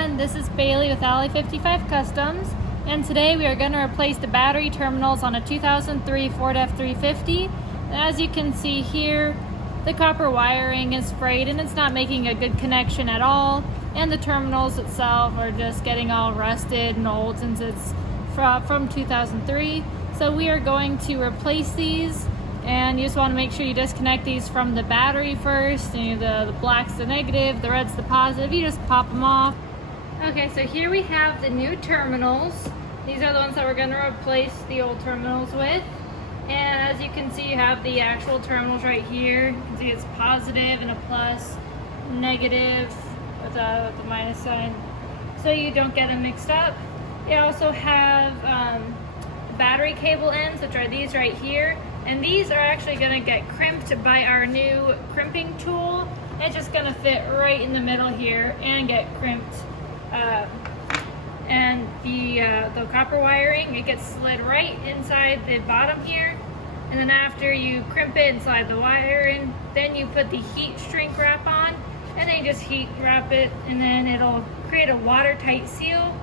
everyone, this is Bailey with Alley 55 Customs, and today we are going to replace the battery terminals on a 2003 Ford F-350. As you can see here, the copper wiring is frayed and it's not making a good connection at all, and the terminals itself are just getting all rusted and old since it's from 2003. So we are going to replace these, and you just want to make sure you disconnect these from the battery first. The black's the negative, the red's the positive. You just pop them off. Okay, so here we have the new terminals. These are the ones that we're going to replace the old terminals with. And as you can see, you have the actual terminals right here. You can see it's positive and a plus, negative with a minus sign, so you don't get them mixed up. You also have battery cable ends, which are these right here. And these are actually going to get crimped by our new crimping tool. It's just going to fit right in the middle here and get crimped. And the copper wiring, it gets slid right inside the bottom here. And then after you crimp it and slide the wire in, then you put the heat shrink wrap on, and then you just heat wrap it, and then it'll create a watertight seal.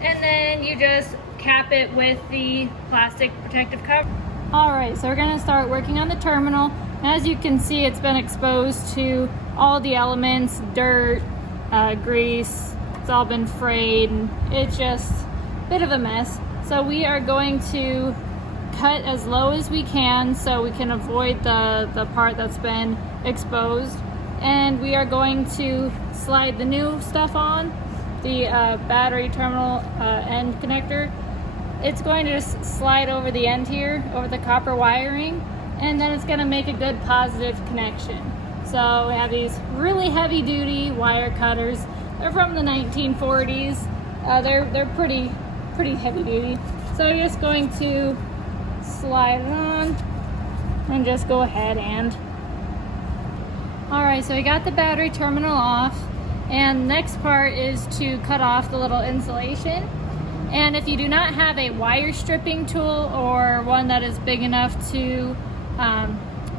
And then you just cap it with the plastic protective cover. Alright, so we're going to start working on the terminal. As you can see, it's been exposed to all the elements, dirt, grease. It's all been frayed, and it's just a bit of a mess. So we are going to cut as low as we can so we can avoid the part that's been exposed. And we are going to slide the new stuff on, the battery terminal end connector. It's going to just slide over the end here, over the copper wiring, and then it's going to make a good positive connection. So we have these really heavy duty wire cutters. They're from the 1940s. They're pretty heavy duty. So you're just going to slide it on and just go ahead and... Alright, so we got the battery terminal off, and next part is to cut off the little insulation. And if you do not have a wire stripping tool or one that is big enough to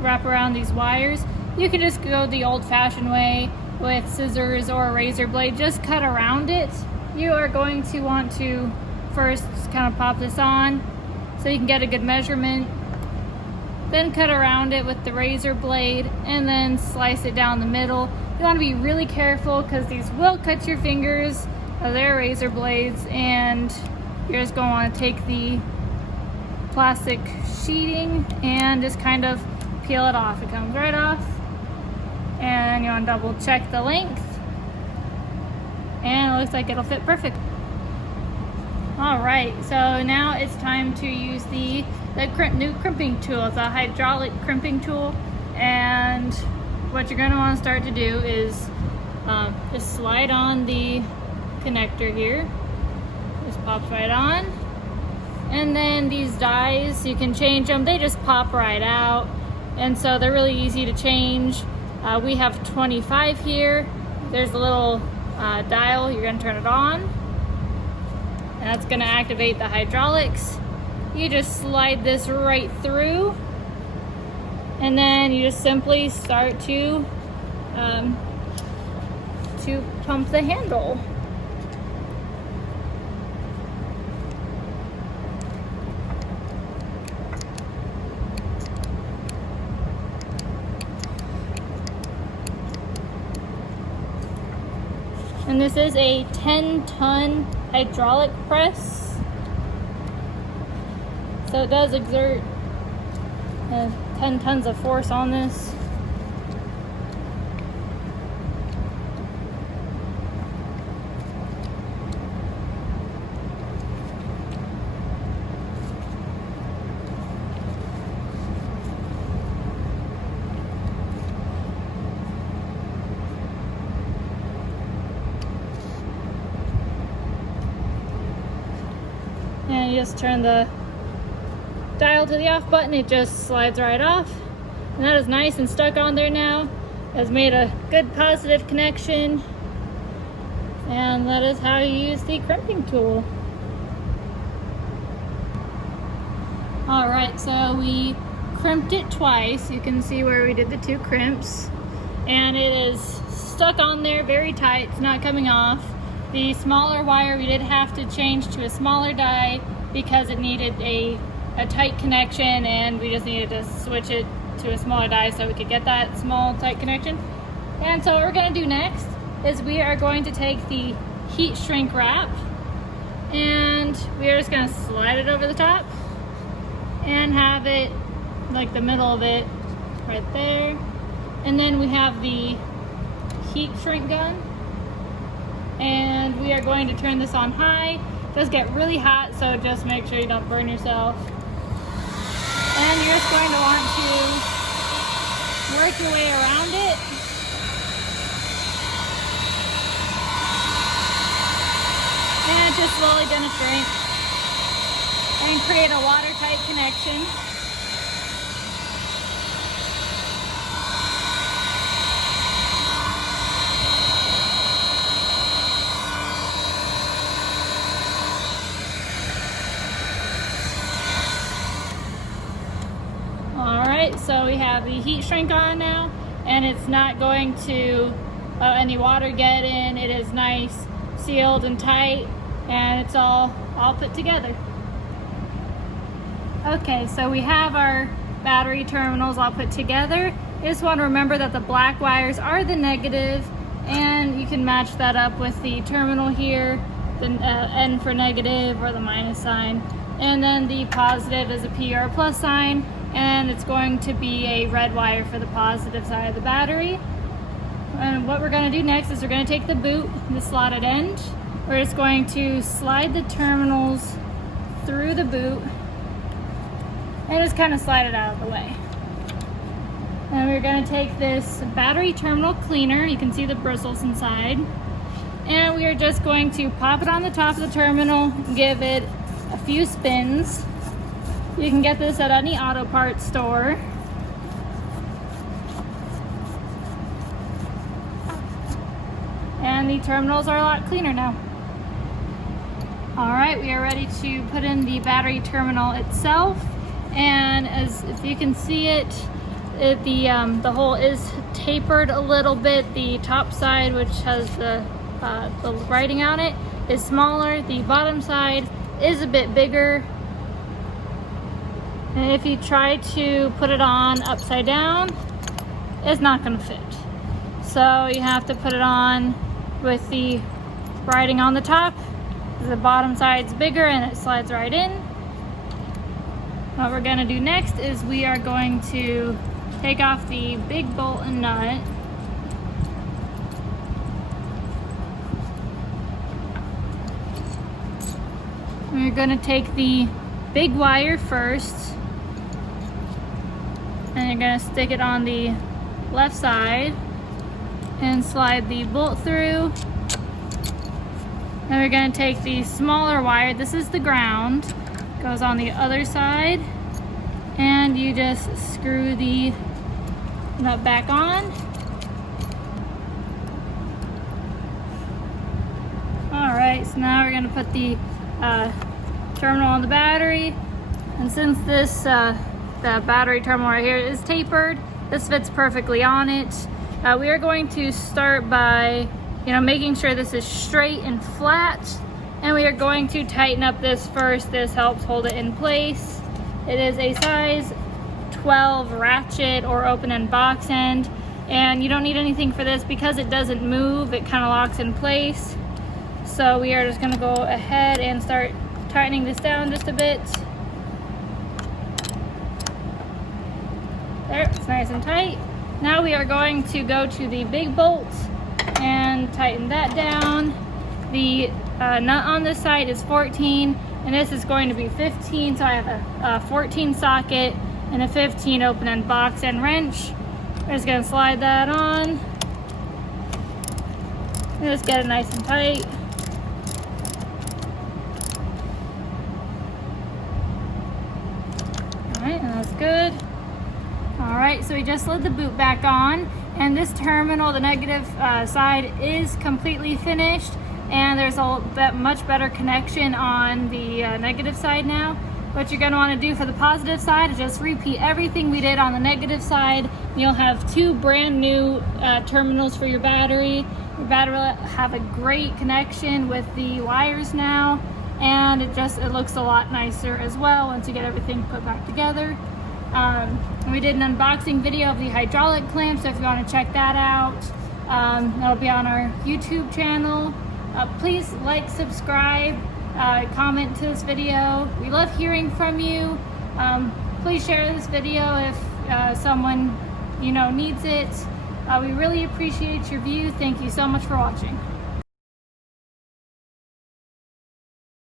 wrap around these wires, you can just go the old-fashioned way with scissors or a razor blade. Just cut around it. You are going to want to first kind of pop this on so you can get a good measurement. Then cut around it with the razor blade and then slice it down the middle. You want to be really careful because these will cut your fingers. They're razor blades, and you're just going to want to take the plastic sheeting and just kind of peel it off. It comes right off, and you want to double check the length, and it looks like it'll fit perfect. Alright, so now it's time to use the new crimping tool. It's a hydraulic crimping tool, and what you're going to want to start to do is just slide on the connector here. Just pops right on, and then these dies, you can change them. They just pop right out, and so they're really easy to change. We have 25 here. There's a little dial. You're going to turn it on, and that's going to activate the hydraulics. You just slide this right through, and then you just simply start to pump the handle. And this is a 10-ton hydraulic press, so it does exert 10 tons of force on this. And you just turn the dial to the off button, it just slides right off. And that is nice and stuck on there now. Has made a good positive connection. And that is how you use the crimping tool. Alright, so we crimped it twice. You can see where we did the 2 crimps. And it is stuck on there very tight. It's not coming off. The smaller wire we did have to change to a smaller die because it needed a tight connection, and we just needed to switch it to a smaller die so we could get that small tight connection. And so what we're going to do next is we are going to take the heat shrink wrap and we are just going to slide it over the top and have it like the middle of it right there. And then we have the heat shrink gun, and we are going to turn this on high. It does get really hot, so just make sure you don't burn yourself. And you're just going to want to work your way around it. And it's just slowly going to shrink and create a watertight connection. Alright, so we have the heat shrink on now, and it's not going to any water get in. It is nice, sealed and tight, and it's all put together. Okay, so we have our battery terminals all put together. You just want to remember that the black wires are the negative, and you can match that up with the terminal here, the N for negative or the minus sign, and then the positive is a P or a plus sign, and it's going to be a red wire for the positive side of the battery. And what we're going to do next is we're going to take the boot, the slotted end. We're just going to slide the terminals through the boot and just kind of slide it out of the way. And we're going to take this battery terminal cleaner. You can see the bristles inside. And we are just going to pop it on the top of the terminal, give it a few spins. You can get this at any auto parts store. And the terminals are a lot cleaner now. Alright, we are ready to put in the battery terminal itself. And if you can see the hole is tapered a little bit. The top side, which has the writing on it, is smaller. The bottom side is a bit bigger. And if you try to put it on upside down, it's not going to fit. So you have to put it on with the writing on the top. The bottom side's bigger and it slides right in. What we're going to do next is we are going to take off the big bolt and nut. We're going to take the big wire first, and you're going to stick it on the left side and slide the bolt through. Then we're going to take the smaller wire, this is the ground, goes on the other side, and you just screw the nut back on. Alright, so now we're going to put the terminal on the battery, and since this the battery terminal right here is tapered, this fits perfectly on it. We are going to start by making sure this is straight and flat, and we are going to tighten up this first. This helps hold it in place. It is a size 12 ratchet or open end box end, and you don't need anything for this because it doesn't move. It kind of locks in place. So we are just going to go ahead and start tightening this down just a bit. There, it's nice and tight. Now we are going to go to the big bolt and tighten that down. The nut on this side is 14 and this is going to be 15, so I have a 14 socket and a 15 open end box and wrench. We're just going to slide that on and just get it nice and tight. Alright, and that's good. Alright, so we just slid the boot back on, and this terminal, the negative side, is completely finished, and there's that much better connection on the negative side now. What you're going to want to do for the positive side is just repeat everything we did on the negative side. You'll have two brand new terminals for your battery, We've got to have a great connection with the wires now, and it looks a lot nicer as well once you get everything put back together. We did an unboxing video of the hydraulic clamp, so if you want to check that out, that'll be on our YouTube channel. Please like, subscribe, comment to this video. We love hearing from you. Please share this video if someone needs it. We really appreciate your view. Thank you so much for watching.